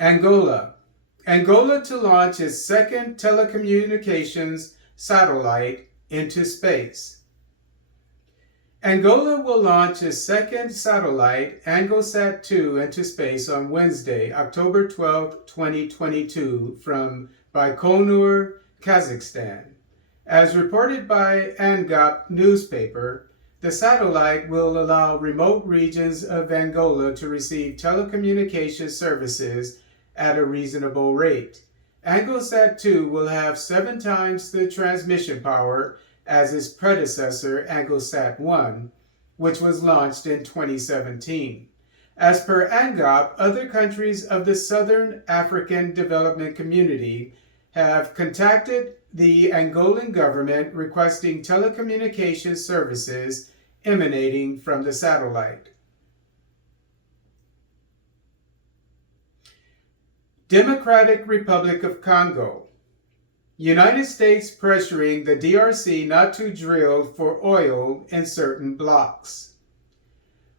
Angola. Angola to launch its second telecommunications satellite into space. Angola will launch its second satellite, ANGOSat-2, into space on Wednesday, October 12, 2022, from Baikonur, Kazakhstan. As reported by Angop newspaper, the satellite will allow remote regions of Angola to receive telecommunications services at a reasonable rate. ANGOSat-2 will have 7 times the transmission power as its predecessor, ANGOSat-1, which was launched in 2017. As per Angop, other countries of the Southern African Development Community have contacted the Angolan government requesting telecommunications services emanating from the satellite. Democratic Republic of Congo. United States pressuring the DRC not to drill for oil in certain blocks.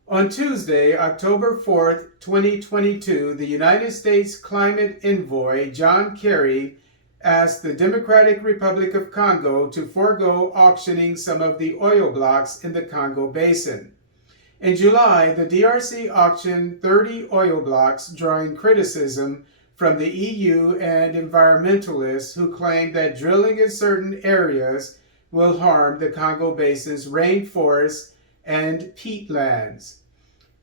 On Tuesday, October 4, 2022, the United States climate envoy, John Kerry, asked the Democratic Republic of Congo to forego auctioning some of the oil blocks in the Congo Basin. In July, the DRC auctioned 30 oil blocks, drawing criticism from the EU and environmentalists who claim that drilling in certain areas will harm the Congo Basin's rainforests and peatlands.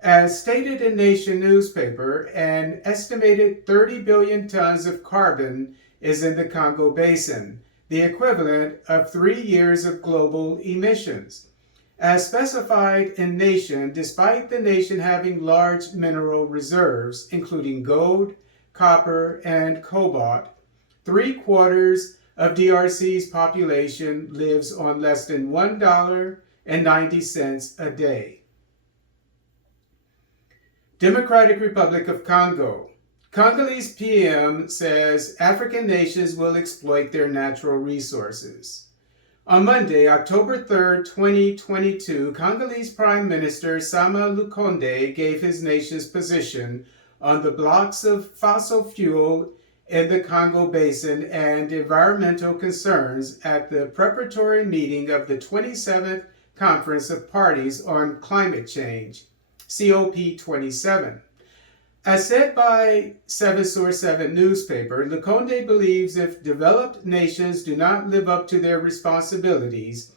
As stated in Nation newspaper, an estimated 30 billion tons of carbon is in the Congo Basin, the equivalent of 3 years of global emissions. As specified in Nation, despite the nation having large mineral reserves, including gold, copper, and cobalt, 3/4 of DRC's population lives on less than $1.90 a day. Democratic Republic of Congo. Congolese PM says African nations will exploit their natural resources. On Monday, October 3, 2022, Congolese Prime Minister Sama Lukonde gave his nation's position on the blocks of fossil fuel in the Congo Basin and environmental concerns at the preparatory meeting of the 27th Conference of Parties on Climate Change, COP27. As said by 7/7 newspaper, Lukonde believes if developed nations do not live up to their responsibilities,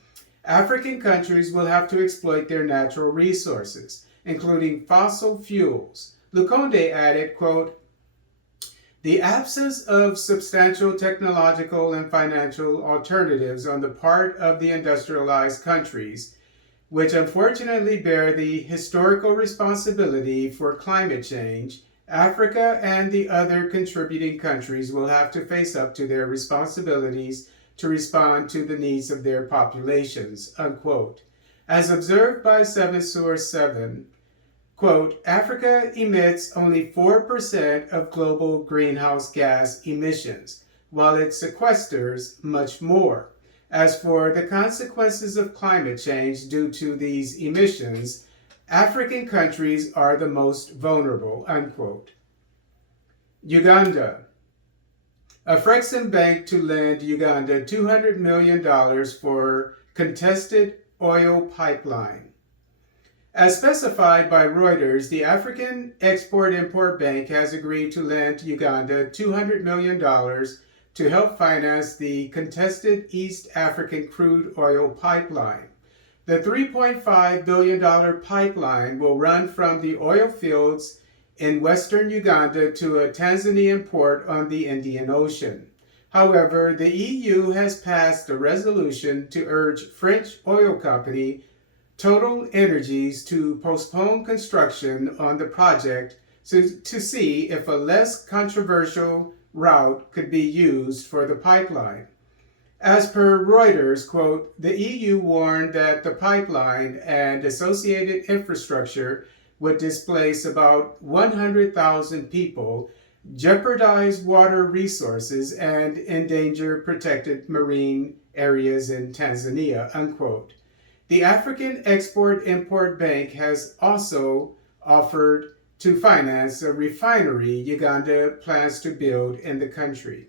African countries will have to exploit their natural resources, including fossil fuels. Lukonde added, quote, "The absence of substantial technological and financial alternatives on the part of the industrialized countries, which unfortunately bear the historical responsibility for climate change, Africa and the other contributing countries will have to face up to their responsibilities to respond to the needs of their populations," unquote. As observed by 7/7, quote, "Africa emits only 4% of global greenhouse gas emissions, while it sequesters much more. As for the consequences of climate change due to these emissions, African countries are the most vulnerable," unquote. Uganda. Afrexim Bank to lend Uganda $200 million for contested oil pipeline. As specified by Reuters, the African Export-Import Bank has agreed to lend Uganda $200 million to help finance the contested East African crude oil pipeline. The $3.5 billion pipeline will run from the oil fields in western Uganda to a Tanzanian port on the Indian Ocean. However, the EU has passed a resolution to urge French oil company Total Energies to postpone construction on the project to see if a less controversial route could be used for the pipeline. As per Reuters, quote, "The EU warned that the pipeline and associated infrastructure would displace about 100,000 people, jeopardize water resources, and endanger protected marine areas in Tanzania," unquote. The African Export-Import Bank has also offered to finance a refinery Uganda plans to build in the country.